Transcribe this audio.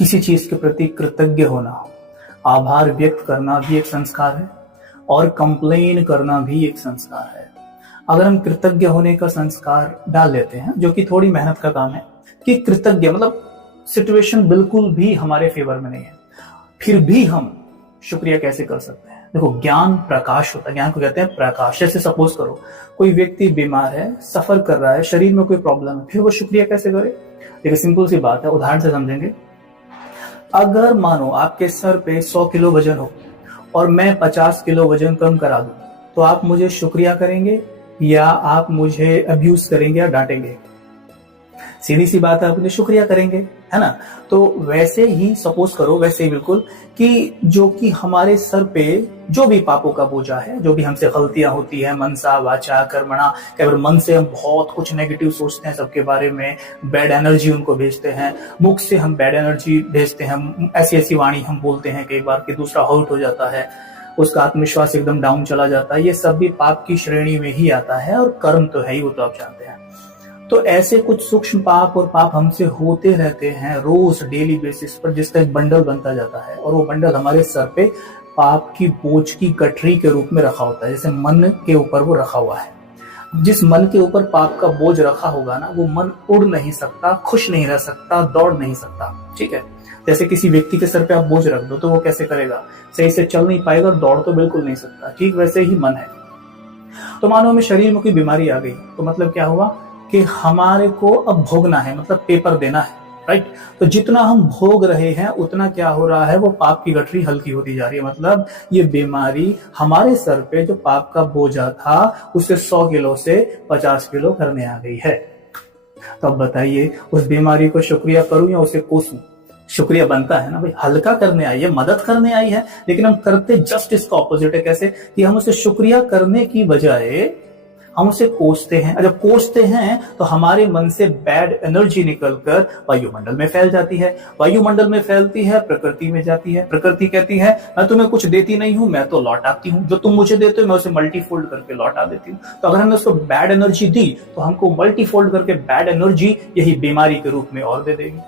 किसी चीज के प्रति कृतज्ञ होना, आभार व्यक्त करना भी एक संस्कार है और कंप्लेन करना भी एक संस्कार है। अगर हम कृतज्ञ होने का संस्कार डाल लेते हैं, जो कि थोड़ी मेहनत का काम है, कि कृतज्ञ मतलब सिचुएशन बिल्कुल भी हमारे फेवर में नहीं है, फिर भी हम शुक्रिया कैसे कर सकते हैं। देखो, ज्ञान प्रकाश होता है, ज्ञान को कहते हैं प्रकाश। जैसे सपोज करो कोई व्यक्ति बीमार है, सफर कर रहा है, शरीर में कोई प्रॉब्लम है, फिर वो शुक्रिया कैसे करे। देखिए, सिंपल सी बात है, उदाहरण से समझेंगे। अगर मानो आपके सर पे 100 किलो वजन हो और मैं 50 किलो वजन कम करा दूं, तो आप मुझे शुक्रिया करेंगे या आप मुझे अब्यूज करेंगे या डांटेंगे। सीधी सी बात है, आप मुझे शुक्रिया करेंगे, है ना। तो वैसे ही सपोज करो, वैसे ही बिल्कुल, कि जो कि हमारे सर पे जो भी पापों का बोझा है, जो भी हमसे गलतियां होती है, मनसा वाचा कर्मणा, कई बार मन से हम बहुत कुछ नेगेटिव सोचते हैं सबके बारे में, बैड एनर्जी उनको भेजते हैं, मुख से हम बैड एनर्जी भेजते हैं, ऐसी ऐसी वाणी हम बोलते हैं कई बार कि दूसरा हर्ट हो जाता है, उसका आत्मविश्वास एकदम डाउन चला जाता है। ये सब भी पाप की श्रेणी में ही आता है, और कर्म तो है ही, वो तो आप जानते हैं। तो ऐसे कुछ सूक्ष्म पाप और पाप हमसे होते रहते हैं रोज डेली बेसिस पर, जिसका एक बंडल बनता जाता है, और वो बंडल हमारे सर पे पाप की बोझ की गठरी के रूप में रखा होता है। जैसे मन के ऊपर वो रखा हुआ है। जिस मन के ऊपर पाप का बोझ रखा होगा ना, वो मन उड़ नहीं सकता, खुश नहीं रह सकता, दौड़ नहीं सकता। ठीक है, जैसे किसी व्यक्ति के सर पे आप बोझ रख दो तो वो कैसे करेगा, सही से चल नहीं पाएगा और दौड़ तो बिल्कुल नहीं सकता। ठीक वैसे ही मन है। तो मानो हमें शरीर में कोई बीमारी आ गई, तो मतलब क्या हुआ कि हमारे को अब भोगना है, मतलब पेपर देना है, राइट। तो जितना हम भोग रहे हैं उतना क्या हो रहा है, वो पाप की गठरी हल्की होती जा रही है। मतलब ये बीमारी हमारे सर पे जो पाप का बोझा था, उसे 100 किलो से 50 किलो करने आ गई है। तो अब बताइए, उस बीमारी को शुक्रिया करूं या उसे कोसूं। शुक्रिया बनता है ना भाई, हल्का करने आई है, मदद करने आई है, लेकिन हम करते जस्ट इसका ऑपोजिट है। कैसे कि हम उसे शुक्रिया करने की बजाय हम उसे कोसते हैं। जब कोसते हैं तो हमारे मन से बैड एनर्जी निकलकर वायुमंडल में फैल जाती है, वायुमंडल में फैलती है, प्रकृति में जाती है। प्रकृति कहती है मैं तुम्हें कुछ देती नहीं हूं, मैं तो लौटाती हूं, जो तुम मुझे देते हो मैं उसे मल्टीफोल्ड करके लौटा देती हूँ। तो अगर हमने उसको बैड एनर्जी दी तो हमको मल्टीफोल्ड करके बैड एनर्जी यही बीमारी के रूप में और दे देगी।